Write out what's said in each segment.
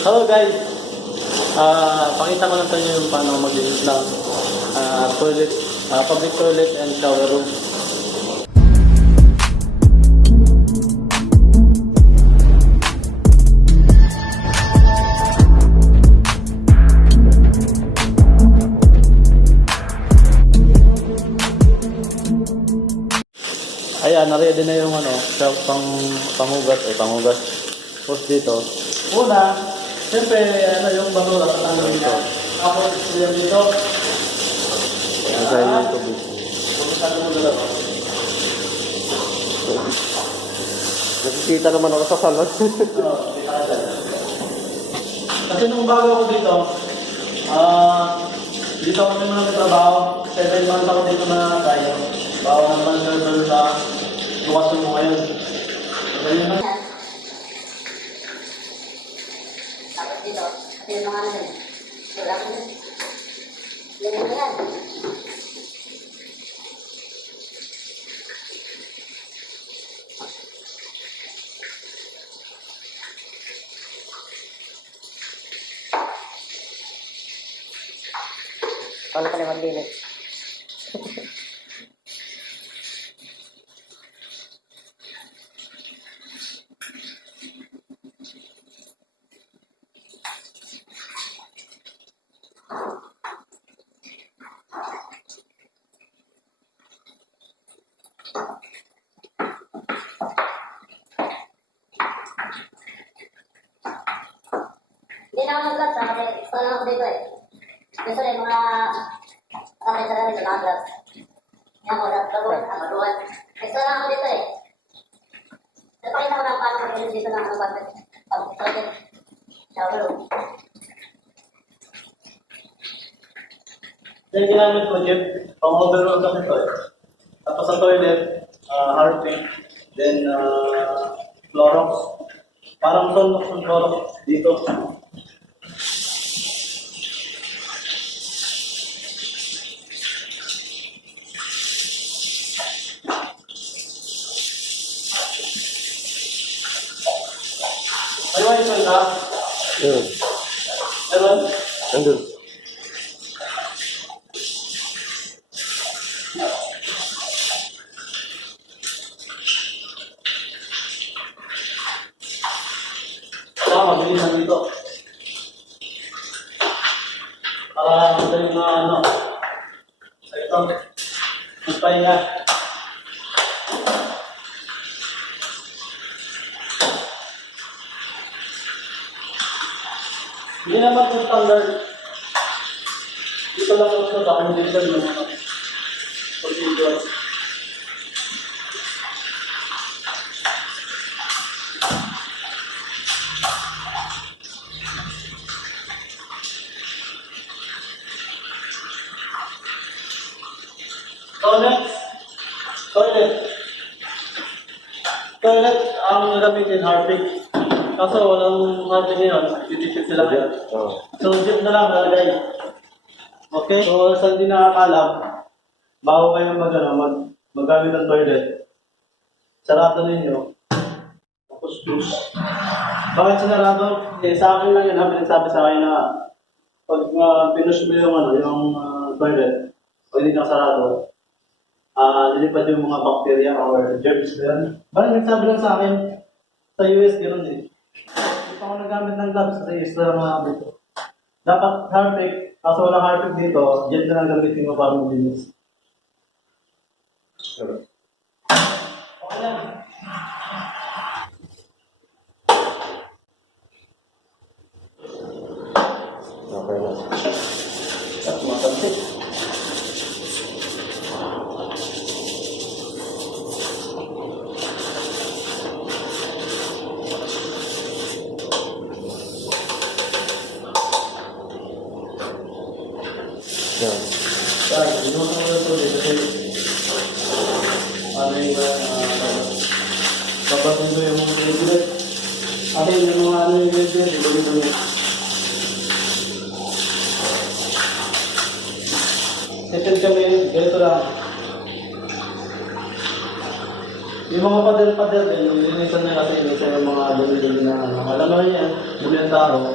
Hello guys! Pakita ko lang sa inyo yung paano maglinis ng toilet, public toilet and shower room. Ayan, na-ready na yung panghugas. Tapos dito. Una, siyempre, yung basura tatanggalin dito. Tapos, yan dito. Ayan yung tubig. Nakikita naman ako sa salon. Oo, kita ka dyan. Kasi nung bago ako dito, dito kami muna nagtrabaho. 7 months ako dito na tayo. Bago naman doon sa luwas mo ngayon. Ganyan na. Tapos dito, kasi yung mga ano dyan. Wala ko dyan. Yan na yan. Paano ka na maglinis? Hindi na ako nag-vlog sa kasi ito lang ako dito eh. Gusto rin mga kamay sa rin sa vlog. Yan ako, maruan. Gusto lang ako dito eh. Napakita ko lang paano mag-ilis dito ng pag-toilet. Shower room. Then ginamit ko, Jeff, pang-overall kasi ito eh. Tapos sa toilet, harpic, then Clorox. Parang Clorox ng Clorox dito. May wifi ka? Yun. Meron? Andun. Mabilis lang dito. Para madaling ito, magpahinga. Hindi naman kung standard. Dito lang ako sa kung dito yung procedure. Toilet, ang gamitin harpic. Kaso walang harpic ngayon, titipid sila ngayon. So, jeep na lang nalagay. Okay? So, sa hindi nakakalam, bago kayo magamit ng toilet, sarado ninyo. Tapos push. Bakit sinarado? Eh, sa akin lang yun, nagsabi sa akin na pag pinush mo yung toilet, o hindi kang sarado, nilipad yung mga bacteria or germs na yan. Parang nagsabi lang sa akin, sa US, gano'n eh. Hindi pa ako nagamit ng gloves sa US na mga dito. Dapat harpic, kaso walang harpic dito, dyan na lang gamitin mo para maglinis. Okay lang. Okay na. At matantik. Yan. Kaya, ginawa ko ito dito kasi papasin ko yung mga regular. Kasi yung mga yung regular, dito niya. Settle kami, ganito lang. Yung mga pader-pader din, linisan na kasi yung mga dali-dali na ano. Alam mo yan, buli ang tao.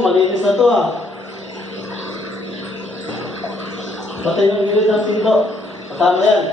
Malinis na to ah. Pati yung gilid ng pinto. Kasama yan.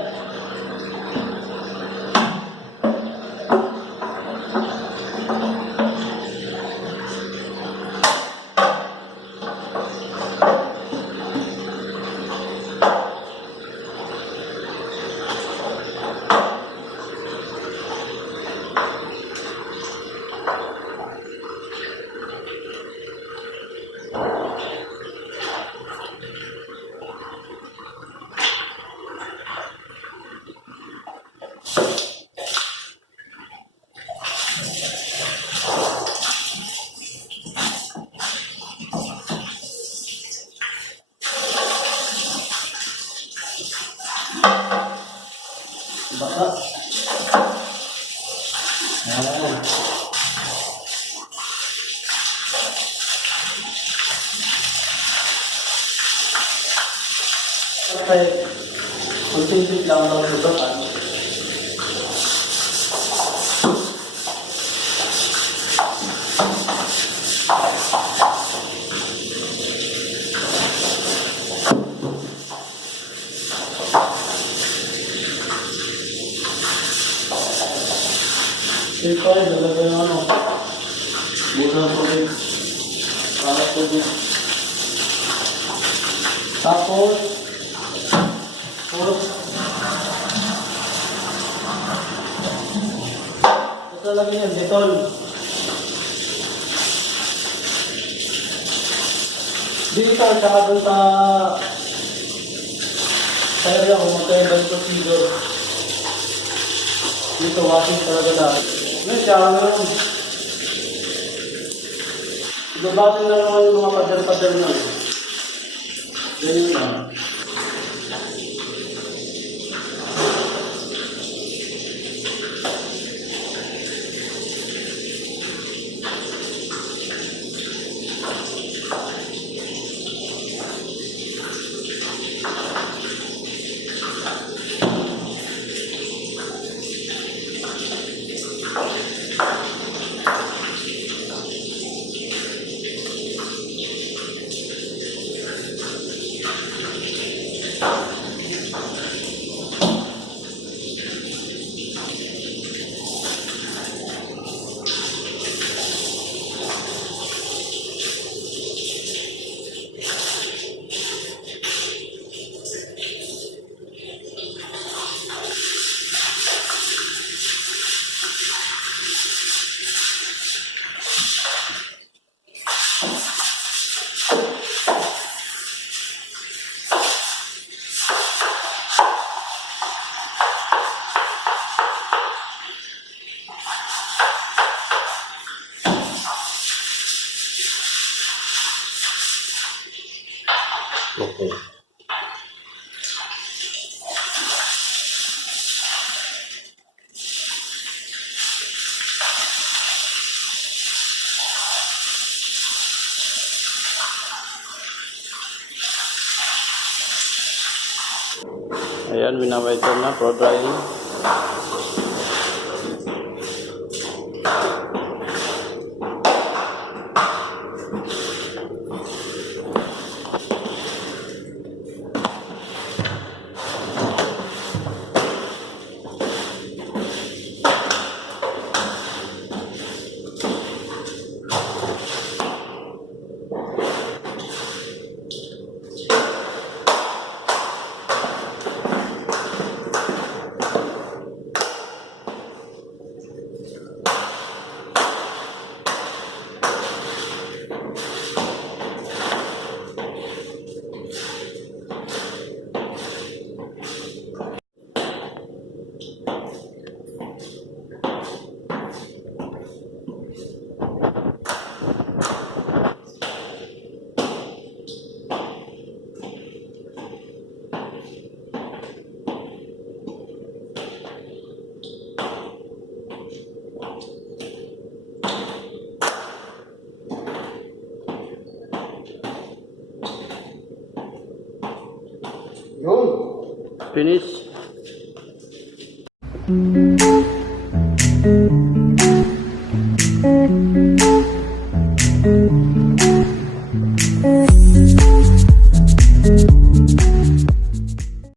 Baka. Ayan. Okay. Kunting lang ang lutokan. Ito ay talaga yung ano, busa ng tubig, para tubig. Tapos, ito lang yan, detol. Dito, tsaka dun sa area ko, magkaiba ito figure. Dito, washing talaga lahat. Ngayon, tsaka meron. Ibabatin na naman yung mga pader-pader na. Ganyan na. Okay. Ayan, winawaitan na, pro drying. Yun. Finish.